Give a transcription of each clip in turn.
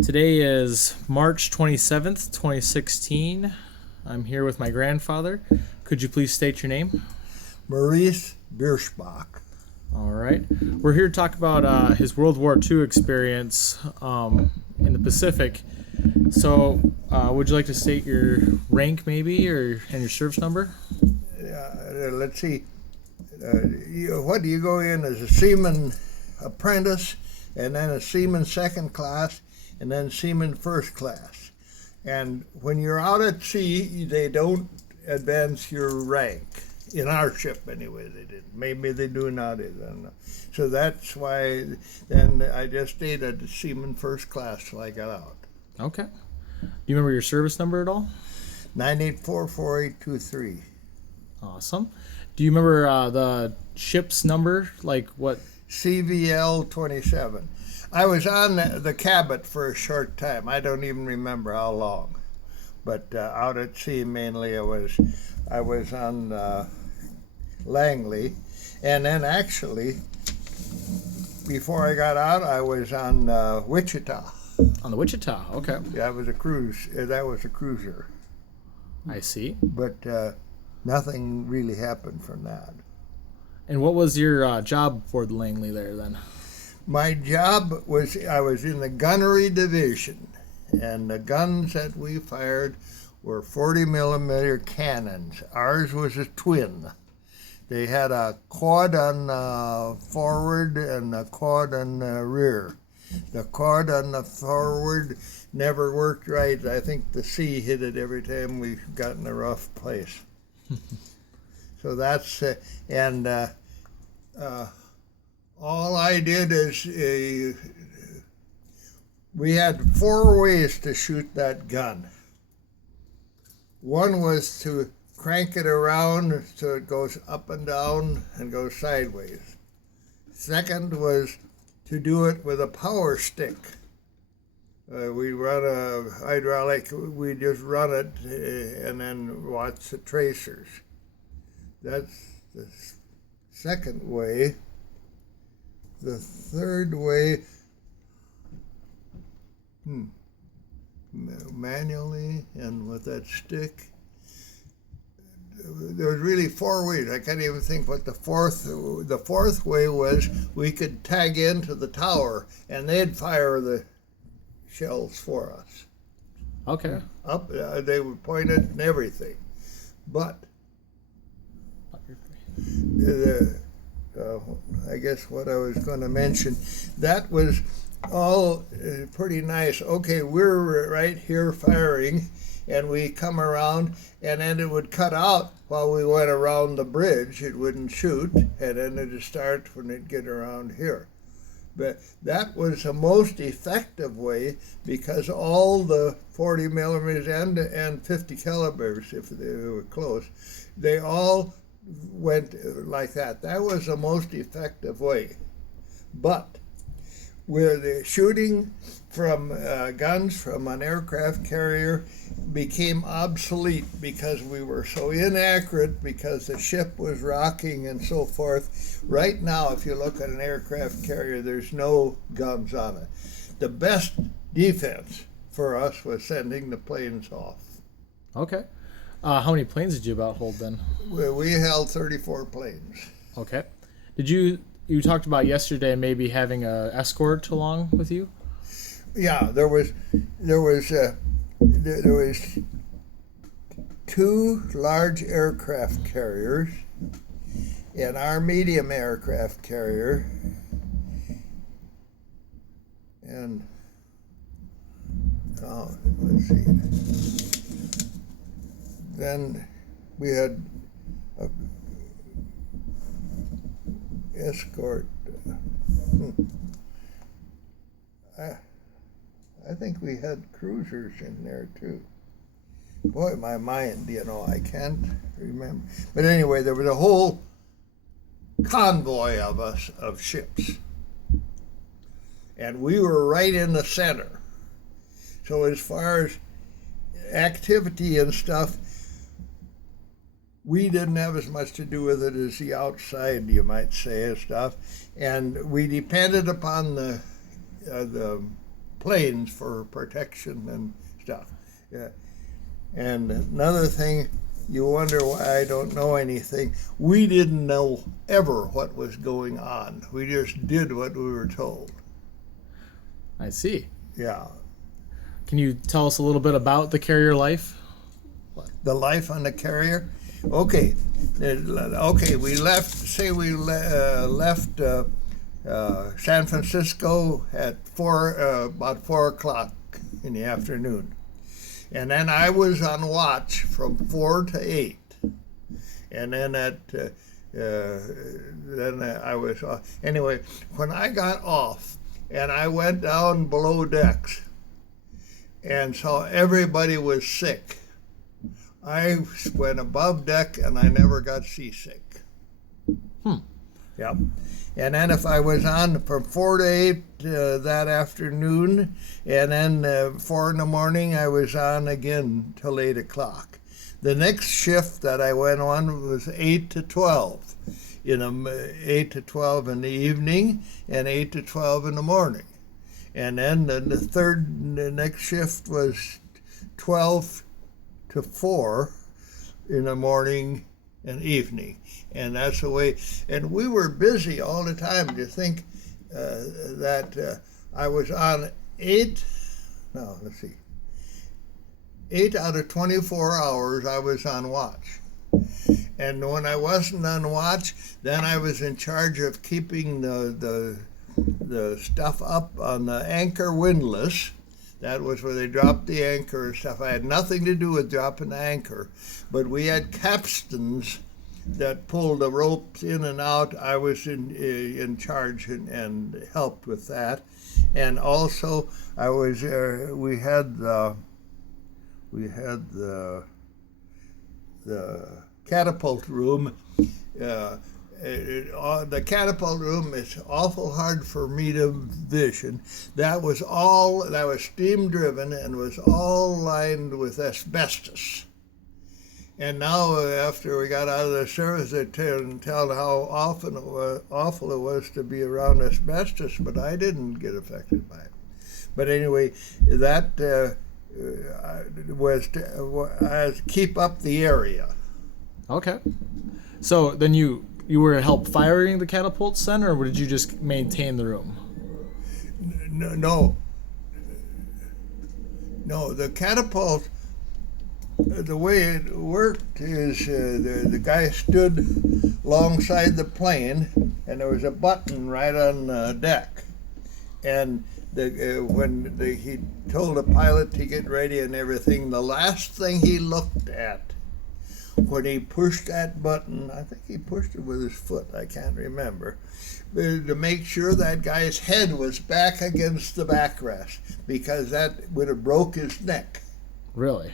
Today is March 27th, 2016. I'm here with my grandfather. Could you please state your name? Maurice Bierschbach. All right. We're here to talk about his World War II experience in the Pacific. So, would you like to state your rank maybe and your service number? Let's see. What do you go in as a seaman apprentice, and then a seaman second class, and then seaman first class? And when you're out at sea, they don't advance your rank. In our ship, anyway, they didn't. Maybe they do nowadays. I don't know. So that's why then I just stayed at the seaman first class till I got out. Okay. Do you remember your service number at all? 9844823. Awesome. Do you remember the ship's number? Like what? CVL-27. I was on the Cabot for a short time. I don't even remember how long. But out at sea mainly I was on Langley. And then actually, before I got out, I was on Wichita. On the Wichita, okay. That was a cruise. That was a cruiser. I see. But nothing really happened from that. And what was your job for the Langley there then? My job was, I was in the gunnery division, and the guns that we fired were 40 millimeter cannons. Ours was a twin. They had a quad on forward and a quad on rear. The quad on the forward never worked right. I think the sea hit it every time we got in a rough place. So that's, all I did is, we had 4 ways to shoot that gun. One was to crank it around so it goes up and down and goes sideways. Second was to do it with a power stick. We run a hydraulic, we just run it and then watch the tracers. That's the second way. The third way, manually and with that stick. There was really 4 ways. I can't even think what the fourth way was. We could tag into the tower and they'd fire the shells for us. Okay. Up, they would point it and everything. But I guess what I was going to mention, that was all pretty nice. Okay, we're right here firing, and we come around, and then it would cut out while we went around the bridge. It wouldn't shoot, and then it'd start when it'd get around here. But that was the most effective way, because all the 40 millimeters and 50 calibers, if they were close, they all went like that. That was the most effective way. But where the shooting from guns from an aircraft carrier became obsolete because we were so inaccurate, because the ship was rocking and so forth. Right now, if you look at an aircraft carrier, there's no guns on it. The best defense for us was sending the planes off. Okay. How many planes did you about hold then? We held 34 planes. Okay. Did you talked about yesterday maybe having a escort along with you? Yeah, there was 2 large aircraft carriers and our medium aircraft carrier, and let's see. Then we had a escort. I think we had cruisers in there too. Boy, my mind, I can't remember. But anyway, there was a whole convoy of us, of ships. And we were right in the center. So as far as activity and stuff, we didn't have as much to do with it as the outside, you might say, and stuff. And we depended upon the planes for protection and stuff. Yeah. And another thing, you wonder why I don't know anything. We didn't know ever what was going on. We just did what we were told. I see. Yeah. Can you tell us a little bit about the carrier life? The life on the carrier? Okay. We left, say we left San Francisco at about 4 o'clock in the afternoon. And then I was on watch from 4 to 8. And then I was anyway, when I got off and I went down below decks and saw everybody was sick, I went above deck and I never got seasick. Yep. And then if I was on from 4 to 8 that afternoon, and then 4 in the morning, I was on again till 8 o'clock. The next shift that I went on was 8 to 12, 8 to 12 in the evening and 8 to 12 in the morning. And then the next shift was 12 to 4 in the morning and evening. And that's the way, and we were busy all the time. To think that I was on 8 out of 24 hours I was on watch. And when I wasn't on watch, then I was in charge of keeping the stuff up on the anchor windlass. That was where they dropped the anchor and stuff. I had nothing to do with dropping the anchor, but we had capstans that pulled the ropes in and out. I was in charge and helped with that. And also I was we had the catapult room. The catapult room is awful hard for me to vision. That was steam driven and was all lined with asbestos. And now, after we got out of the service, they tell how awful it was to be around asbestos, but I didn't get affected by it. But anyway, that was to keep up the area. Okay. So then you were to help firing the catapults then, or did you just maintain the room? No, the catapult, the way it worked is the guy stood alongside the plane, and there was a button right on the deck. And when he told the pilot to get ready and everything, the last thing he looked at when he pushed that button, I think he pushed it with his foot, I can't remember, to make sure that guy's head was back against the backrest, because that would have broke his neck. Really?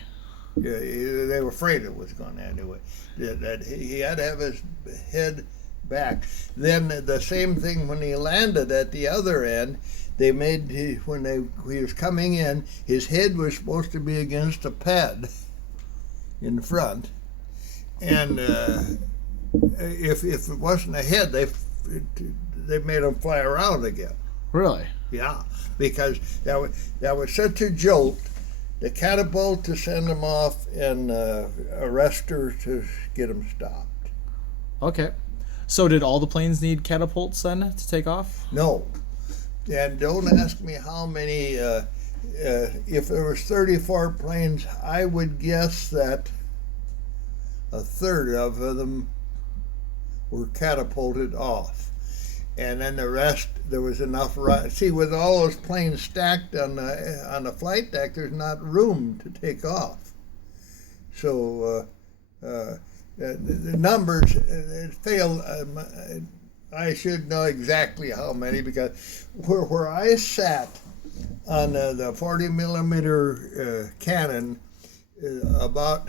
Yeah, they were afraid it was going to anyway. That he had to have his head back. Then the same thing when he landed at the other end. They made he was coming in, his head was supposed to be against a pad in front, and if it wasn't a head, they made him fly around again. Really? Yeah, because that was such a jolt. The catapult to send him off, and arrestor to get him stopped. Okay. So did all the planes need catapults then to take off? No. And don't ask me how many. If there was 34 planes, I would guess that a third of them were catapulted off. And then the rest, there was enough. See, with all those planes stacked on the flight deck, there's not room to take off. So the numbers failed. I should know exactly how many, because where I sat on the 40 millimeter cannon, about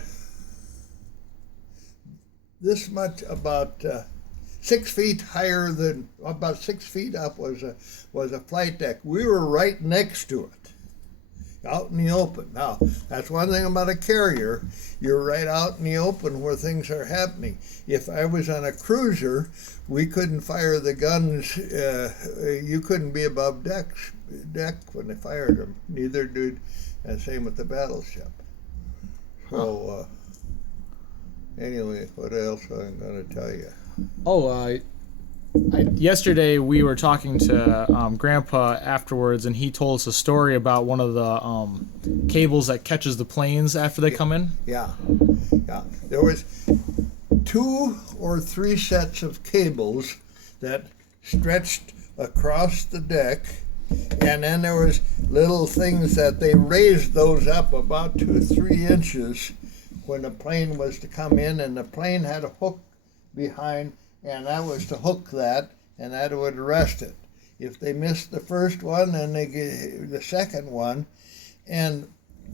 this much, about 6 feet higher than, about 6 feet up was a flight deck. We were right next to it, out in the open. Now, that's one thing about a carrier. You're right out in the open where things are happening. If I was on a cruiser, we couldn't fire the guns. You couldn't be above decks deck when they fired them. Neither did, and same with the battleship. So, anyway, what else I'm going to tell you? Oh, yesterday we were talking to Grandpa afterwards, and he told us a story about one of the cables that catches the planes after they come in. Yeah. There was 2 or 3 sets of cables that stretched across the deck, and then there was little things that they raised those up about 2-3 inches when the plane was to come in, and the plane had a hook behind, and that was to hook that, and that would arrest it. If they missed the first one, then they get the second one, and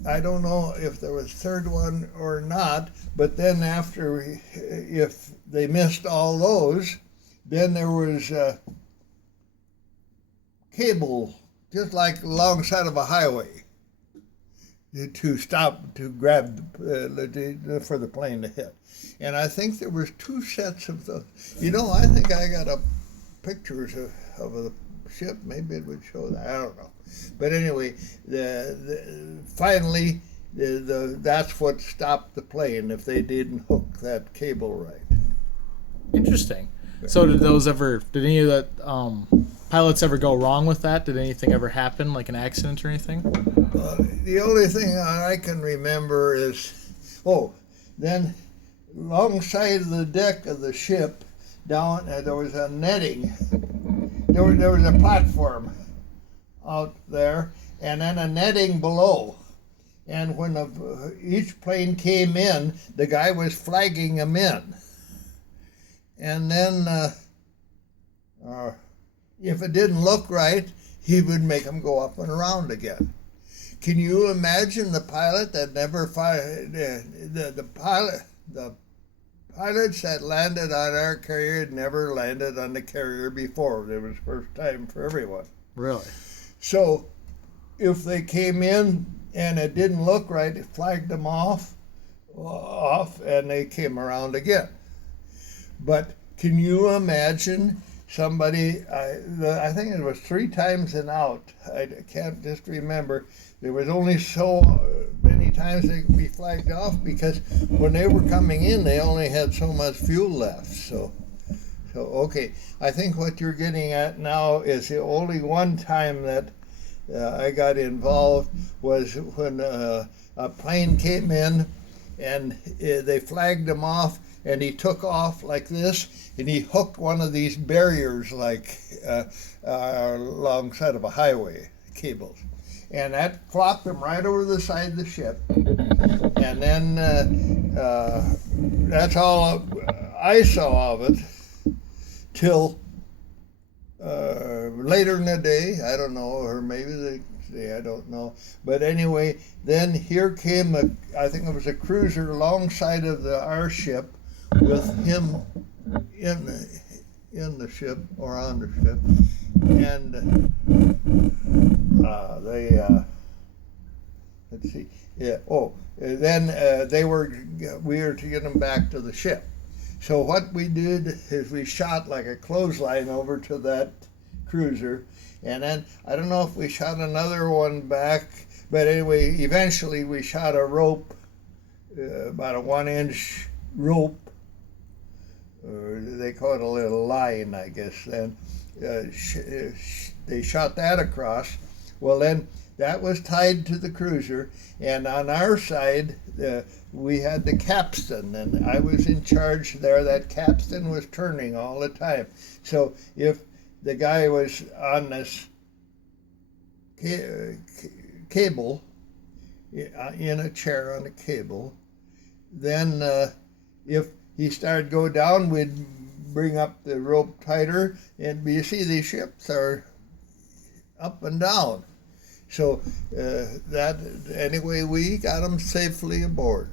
I don't know if there was a third one or not, but then after, if they missed all those, then there was a cable, just like alongside of a highway, to stop, to grab, for the plane to hit. And I think there was 2 sets of those. I think I got pictures of the ship. Maybe it would show that. I don't know. But anyway, finally, that's what stopped the plane if they didn't hook that cable right. Interesting. So did any of the pilots ever go wrong with that? Did anything ever happen, like an accident or anything? The only thing I can remember is, then alongside the deck of the ship, down there was a netting. There was a platform out there, and then a netting below. And when each plane came in, the guy was flagging them in. And then, if it didn't look right, he would make them go up and around again. Can you imagine the pilot that never fired? The pilots that landed on our carrier had never landed on the carrier before. It was first time for everyone. Really? So, if they came in and it didn't look right, it flagged them off, and they came around again. But can you imagine somebody, I think it was 3 times and out, I can't just remember, there was only so many times they could be flagged off because when they were coming in, they only had so much fuel left. So okay, I think what you're getting at now is the only one time that I got involved was when a plane came in and they flagged him off, and he took off like this, and he hooked one of these barriers like alongside of a highway cables. And that flopped him right over the side of the ship. And then that's all I saw of it till later in the day. I don't know, or maybe the day, I don't know. But anyway, then here came I think it was a cruiser alongside of our ship with him in the ship or on the ship, and let's see, then we were to get them back to the ship. So what we did is we shot like a clothesline over to that cruiser, and then I don't know if we shot another one back, but anyway, eventually we shot a rope, about a 1-inch rope, or they call it a little line, I guess, and they shot that across. Well, then that was tied to the cruiser, and on our side, we had the capstan, and I was in charge there. That capstan was turning all the time. So if the guy was on this cable, in a chair on a cable, then if he started to go down, we'd bring up the rope tighter, and you see these ships are up and down. So anyway, we got them safely aboard.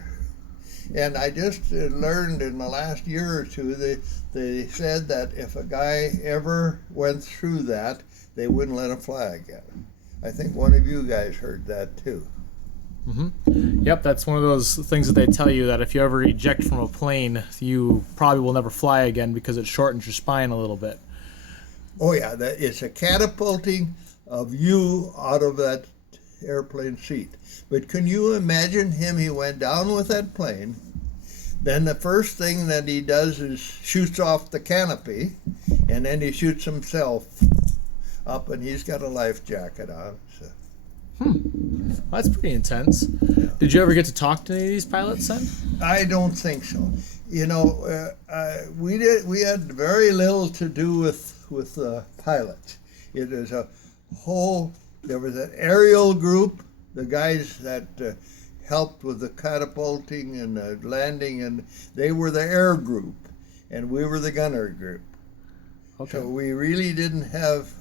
And I just learned in the last year or two, they said that if a guy ever went through that, they wouldn't let him fly again. I think one of you guys heard that too. Mm-hmm. Yep, that's one of those things that they tell you, that if you ever eject from a plane, you probably will never fly again because it shortens your spine a little bit. Oh yeah, it's a catapulting of you out of that airplane seat. But can you imagine him? He went down with that plane. Then the first thing that he does is shoots off the canopy, and then he shoots himself up, and he's got a life jacket on. So. That's pretty intense. Did you ever get to talk to any of these pilots then? I don't think so. You know, we had very little to do with pilots. It was there was an aerial group, the guys that helped with the catapulting and the landing, and they were the air group, and we were the gunner group. Okay. So we really didn't have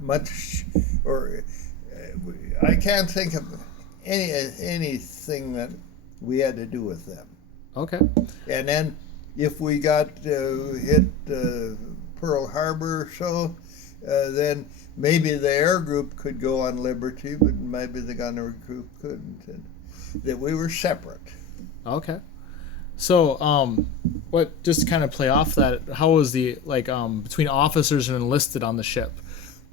much, or I can't think of anything that we had to do with them. Okay. And then if we got hit Pearl Harbor or so, then maybe the air group could go on liberty, but maybe the gunner group couldn't. And that we were separate. Okay. So, what, just to kind of play off that, how was the, between officers and enlisted on the ship?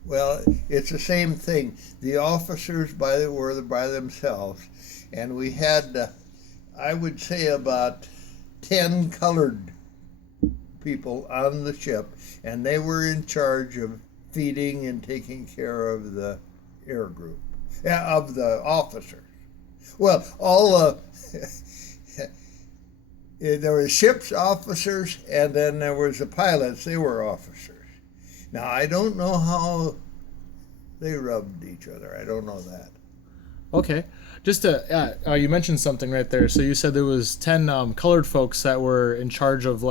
Well, it's the same thing. The officers were by themselves, and we had, I would say, about 10 colored people on the ship, and they were in charge of feeding and taking care of the air group, of the officers. Well, all there were ship's officers, and then there was the pilots. They were officers. Now, I don't know how they rubbed each other. I don't know that. Okay. Just to, you mentioned something right there. So you said there was 10 colored folks that were in charge of,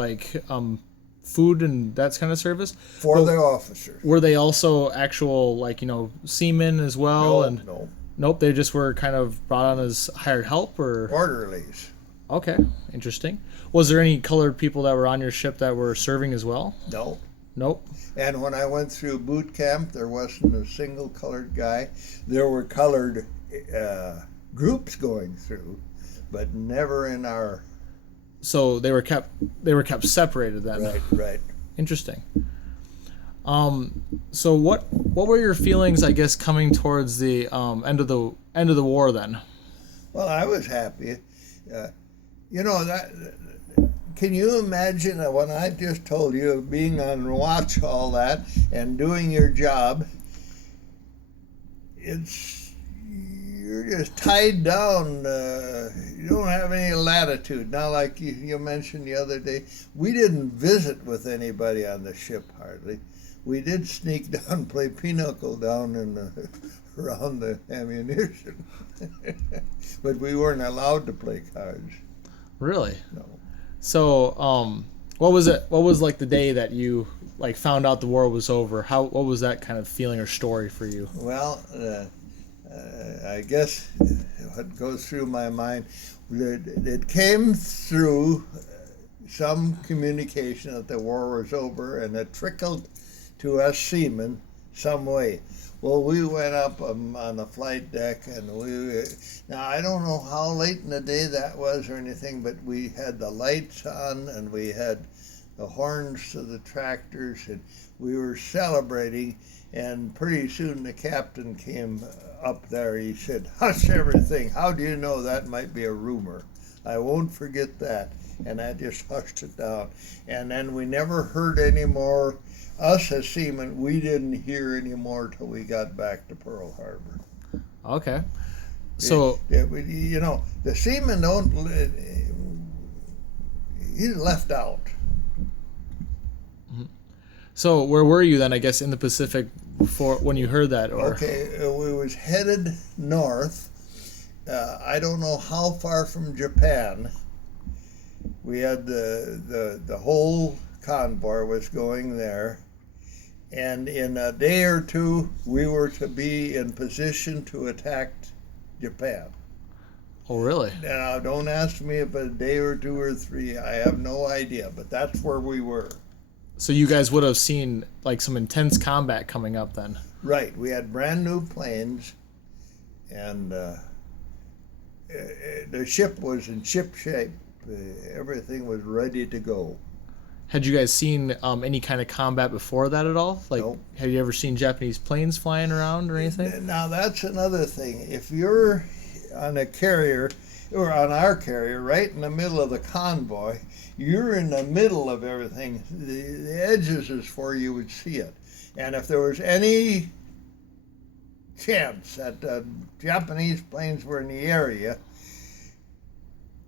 food and that kind of service? For the officers. Were they also actual, seamen as well? No. Nope, they just were kind of brought on as hired help, or? Orderlies. Okay, interesting. Was there any colored people that were on your ship that were serving as well? No. Nope. And when I went through boot camp, there wasn't a single colored guy. There were colored groups going through, but never in our. So they were kept separated then. Right. Interesting. So what were your feelings, I guess, coming towards the end of the war then? Well, I was happy. Can you imagine when I just told you of being on watch all that and doing your job? You're just tied down. You don't have any latitude. Now, like you mentioned the other day, we didn't visit with anybody on the ship hardly. We did sneak down, play pinochle down around the ammunition, but we weren't allowed to play cards. Really? No. So, what was it? What was the day that you found out the war was over? What was that kind of feeling or story for you? Well, I guess what goes through my mind, it came through some communication that the war was over, and it trickled to us seamen some way. Well, we went up on the flight deck, and now I don't know how late in the day that was or anything, but we had the lights on, and we had the horns to the tractors, and we were celebrating, and pretty soon the captain came up there. He said, "Hush everything. How do you know that might be a rumor?" I won't forget that, and I just hushed it down. And then we never heard any more. Us as seamen, we didn't hear any more till we got back to Pearl Harbor. Okay. So, the seamen he's left out. So where were you then, I guess, in the Pacific before when you heard that? Or? Okay, we was headed north. I don't know how far from Japan. We had the whole convoy was going there. And in a day or two, we were to be in position to attack Japan. Oh, really? Now, don't ask me if a day or two or three. I have no idea, but that's where we were. So you guys would have seen some intense combat coming up then? Right. We had brand new planes, and the ship was in ship shape. Everything was ready to go. Had you guys seen any kind of combat before that at all? Like, Nope. have you ever seen Japanese planes flying around or anything? Now that's another thing. If you're on a carrier or on our carrier, right in the middle of the convoy, you're in the middle of everything. The edges is where you would see it. And if there was any chance that the Japanese planes were in the area,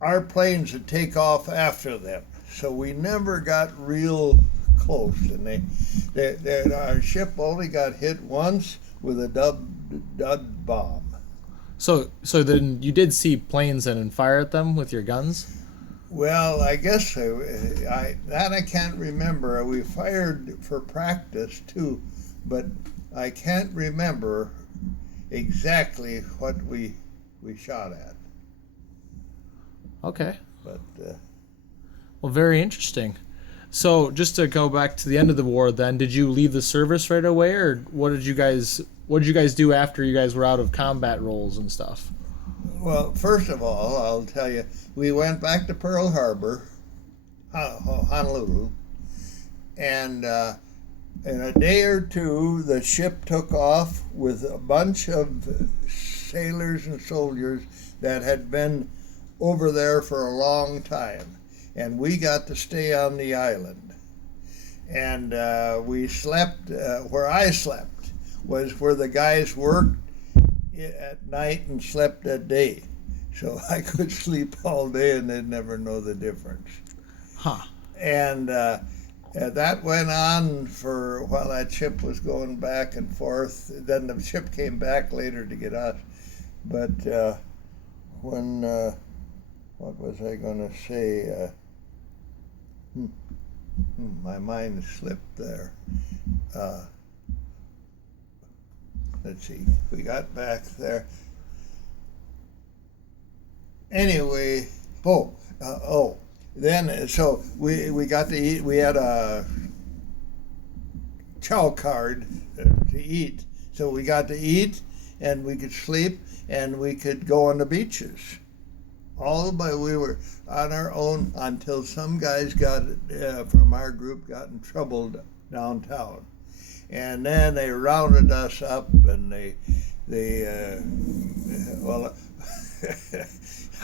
our planes would take off after them. So we never got real close. And our ship only got hit once with a dud bomb. So then you did see planes and fire at them with your guns? Well, I guess so. I can't remember. We fired for practice too, but I can't remember exactly what we shot at. Okay. But Well, very interesting. So just to go back to the end of the war, then did you leave the service right away, or what did you guys do after you guys were out of combat roles and stuff? well, first of all, I'll tell you, we went back to Pearl Harbor, Honolulu, and in a day or two, the ship took off with a bunch of sailors and soldiers that had been over there for a long time. And we got to stay on the island. And we slept, where I slept was where the guys worked at night and slept at day. So I could sleep all day and they'd never know the difference. Huh. And that went on for while that ship was going back and forth. Then the ship came back later to get us. But when, what was I going to say? My mind slipped there. Let's see, we got back there. Anyway, then so we got to eat. We had a chow card to eat, so we got to eat, and we could sleep, and we could go on the beaches. We were on our own until some guys from our group got in trouble downtown, and then they rounded us up, and well,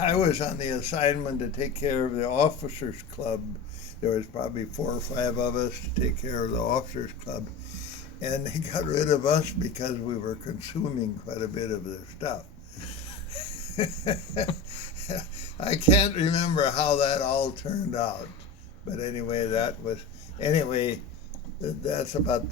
I was on the assignment to take care of the officers' club. There was probably 4 or 5 of us to take care of the officers' club, and they got rid of us because we were consuming quite a bit of their stuff. I can't remember how that all turned out, but anyway, that's about.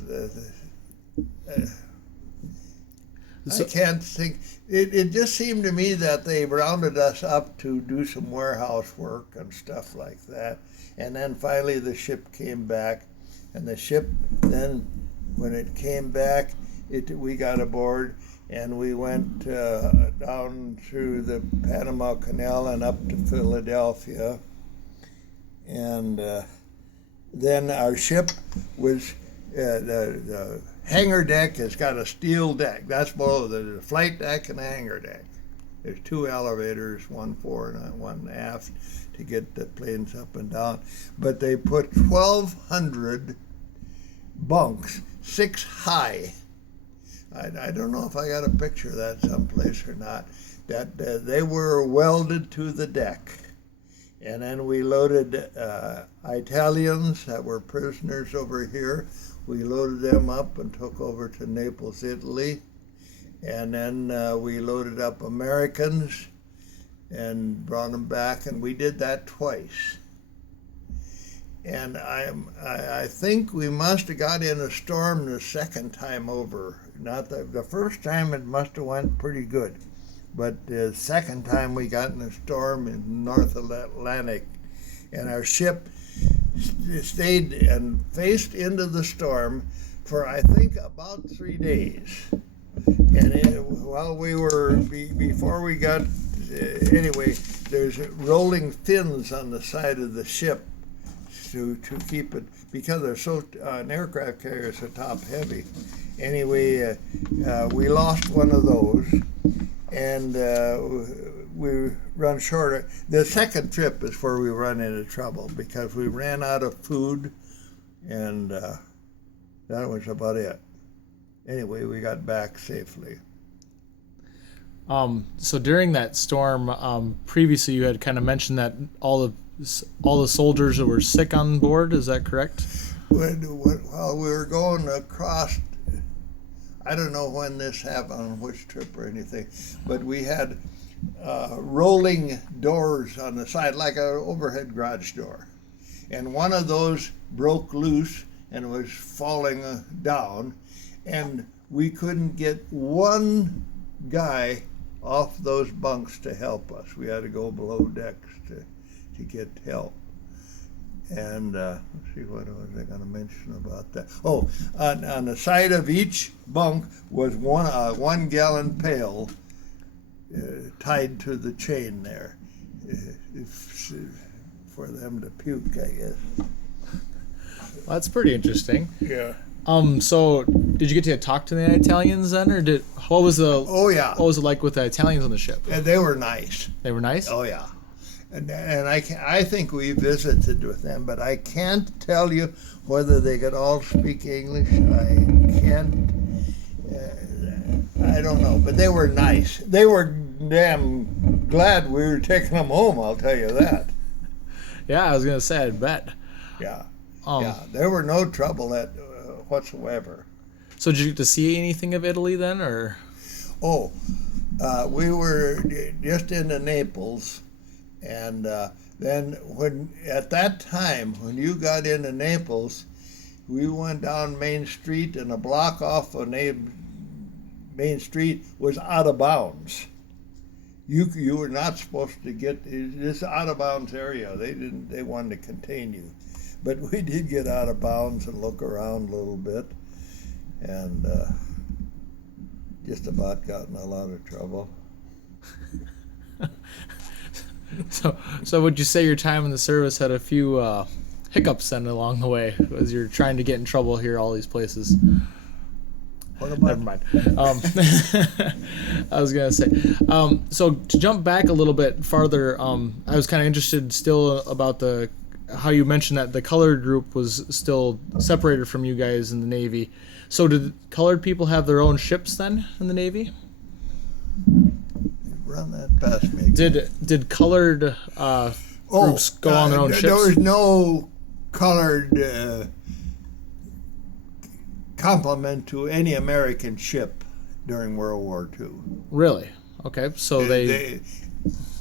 I can't think. It just seemed to me that they rounded us up to do some warehouse work and stuff like that, and then finally the ship came back, and the ship then, when it came back, we got aboard. And we went down through the Panama Canal and up to Philadelphia. And then our ship was, the hangar deck has got a steel deck. That's below the flight deck and the hangar deck. There's 2 elevators, one fore and one aft, to get the planes up and down. But they put 1,200 bunks, 6 high. I don't know if I got a picture of that someplace or not, that they were welded to the deck. And then we loaded Italians that were prisoners over here. We loaded them up and took over to Naples, Italy. And then we loaded up Americans and brought them back, and we did that twice. And I think we must have got in a storm the second time over. Not the first time, it must have went pretty good, but the second time we got in a storm in North Atlantic, and our ship stayed and faced into the storm for I think about 3 days. And while we were before we got anyway, there's rolling fins on the side of the ship to keep it, because they're so an aircraft carrier is so top heavy. Anyway, we lost one of those, and we run short. The second trip is where we run into trouble because we ran out of food, and that was about it. Anyway, we got back safely. So during that storm, previously you had kind of mentioned that all the soldiers that were sick on board. Is that correct? While we were going across, I don't know when this happened, on which trip or anything, but we had rolling doors on the side, like an overhead garage door. And one of those broke loose and was falling down, and we couldn't get one guy off those bunks to help us. We had to go below decks to get help. And let's see, what was I going to mention about that? Oh, on the side of each bunk was one 1 gallon pail tied to the chain there, for them to puke, I guess. Well, that's pretty interesting. Yeah. So did you get to talk to the Italians then, or what was the? Oh yeah. What was it like with the Italians on the ship? And they were nice. They were nice. Oh yeah. And I think we visited with them, but I can't tell you whether they could all speak English. I can't. I don't know, but they were nice. They were damn glad we were taking them home. I'll tell you that. Yeah, I was gonna say, I bet. Yeah. Yeah. There were no trouble whatsoever. So did you get to see anything of Italy then, or? Oh, we were just into Naples. And then at that time, when you got into Naples, we went down Main Street, and a block off of Main Street was out of bounds. You were not supposed to get this out of bounds area. They wanted to contain you, but we did get out of bounds and look around a little bit, and just about got in a lot of trouble. So would you say your time in the service had a few hiccups then along the way as you're trying to get in trouble here, all these places? What about? Never mind. I was gonna say. So to jump back a little bit farther, I was kind of interested still about how you mentioned that the colored group was still separated from you guys in the Navy. So did colored people have their own ships then in the Navy? Run that past me. Did colored groups go on their own ships? There was no colored complement to any American ship during World War II. Really? Okay, so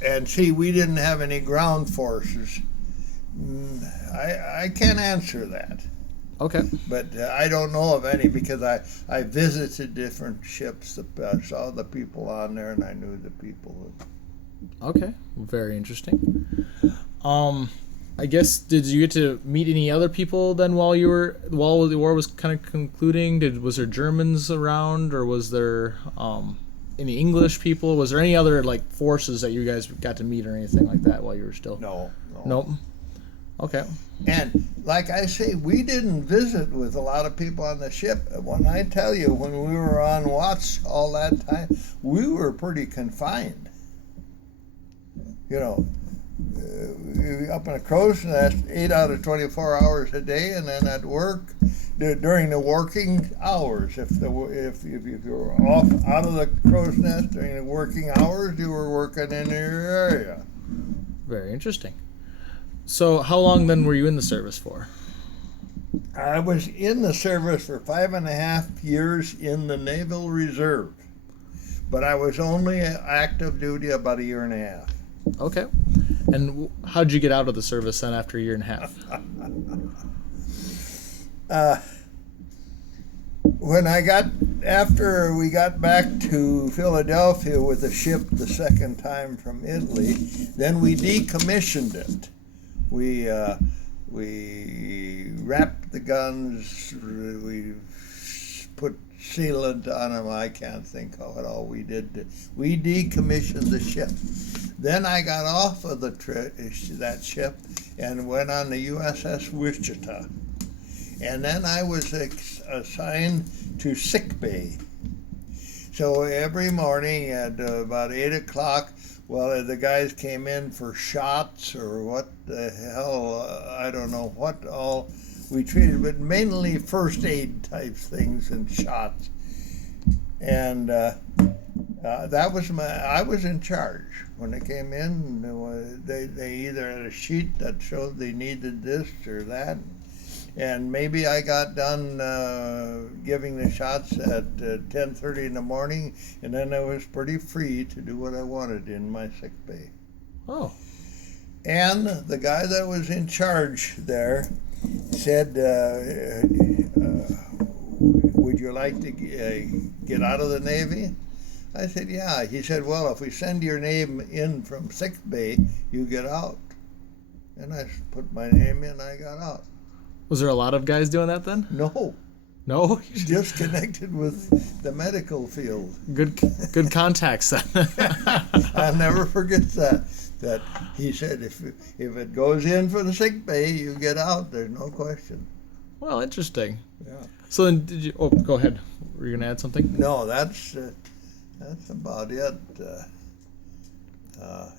and see, we didn't have any ground forces. I can't answer that. Okay. But I don't know of any because I visited different ships. I saw the people on there, and I knew the people. Okay, very interesting. I guess did you get to meet any other people then while the war was kind of concluding? Was there Germans around, or was there any English people? Was there any other like forces that you guys got to meet or anything like that while you were still? No. Nope. Okay. And like I say, we didn't visit with a lot of people on the ship. When I tell you, when we were on watch all that time, we were pretty confined. You know, up in a crow's nest 8 out of 24 hours a day, and then at work during the working hours. If you were off out of the crow's nest during the working hours, you were working in your area. Very interesting. So how long then were you in the service for? I was in the service for 5.5 years in the Naval Reserve, but I was only active duty about 1.5 years. Okay. And how'd you get out of the service then after 1.5 years? After we got back to Philadelphia with the ship the second time from Italy, then we decommissioned it. We wrapped the guns, we put sealant on them. I can't think of it all we did. We decommissioned the ship. Then I got off of that ship and went on the USS Wichita. And then I was assigned to sick bay. So every morning at about 8 o'clock, well, the guys came in for shots or what the hell, I don't know what all we treated, but mainly first aid type things and shots. And that was I was in charge. When they came in, they either had a sheet that showed they needed this or that. And maybe I got done giving the shots at 10:30 in the morning, and then I was pretty free to do what I wanted in my sick bay. Oh. And the guy that was in charge there said, would you like to get out of the Navy? I said, yeah. He said, well, if we send your name in from sick bay, you get out. And I put my name in, I got out. Was there a lot of guys doing that then? No. No? Just connected with the medical field. Good contacts then. I'll never forget that he said, if it goes in for the sick bay, you get out. There's no question. Well, interesting. Yeah. So then did you, oh, go ahead. Were you going to add something? No, that's about it.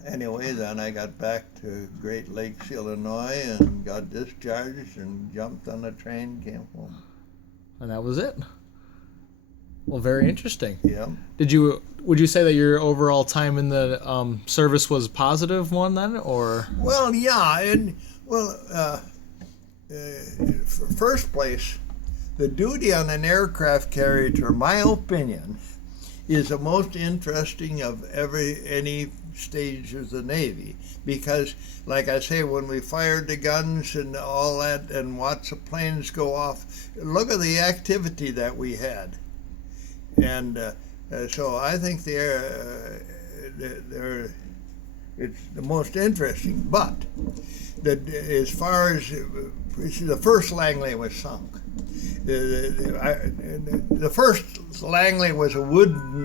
Anyway, then I got back to Great Lakes, Illinois, and got discharged and jumped on a train, came home. And that was it. Well, very interesting. Yeah. Would you say that your overall time in the service was a positive one then, or? Well, yeah, first place, the duty on an aircraft carrier, in my opinion, is the most interesting of any stage of the Navy, because, like I say, when we fired the guns and all that and watched the planes go off, look at the activity that we had. And so I think it's the most interesting. But as far as the first Langley was sunk, the first Langley was a wooden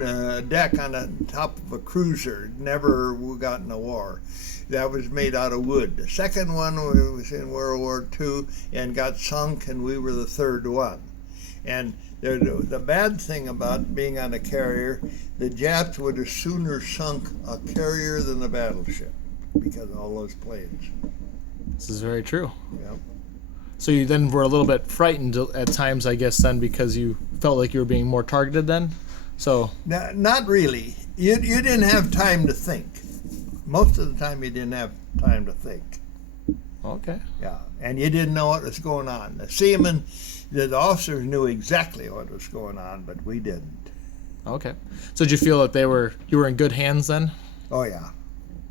deck on the top of a cruiser. Never got in a war. That was made out of wood. The second one was in World War II and got sunk, and we were the third one. And the bad thing about being on a carrier, the Japs would have sooner sunk a carrier than a battleship because of all those planes. This is very true. Yeah. So you then were a little bit frightened at times, I guess, then, because you felt like you were being more targeted then? So Not really. You didn't have time to think. Most of the time you didn't have time to think. Okay. Yeah, and you didn't know what was going on. The seamen, the officers knew exactly what was going on, but we didn't. Okay. So did you feel that you were in good hands then? Oh, yeah.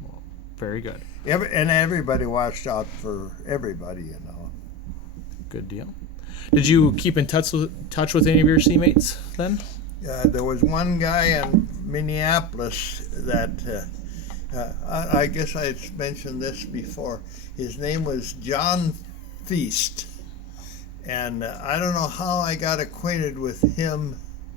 Well, very good. And everybody watched out for everybody, you know. Good deal. Did you keep in touch with any of your seamates then? There was one guy in Minneapolis that, I guess I mentioned this before. His name was John Feast. And I don't know how I got acquainted with him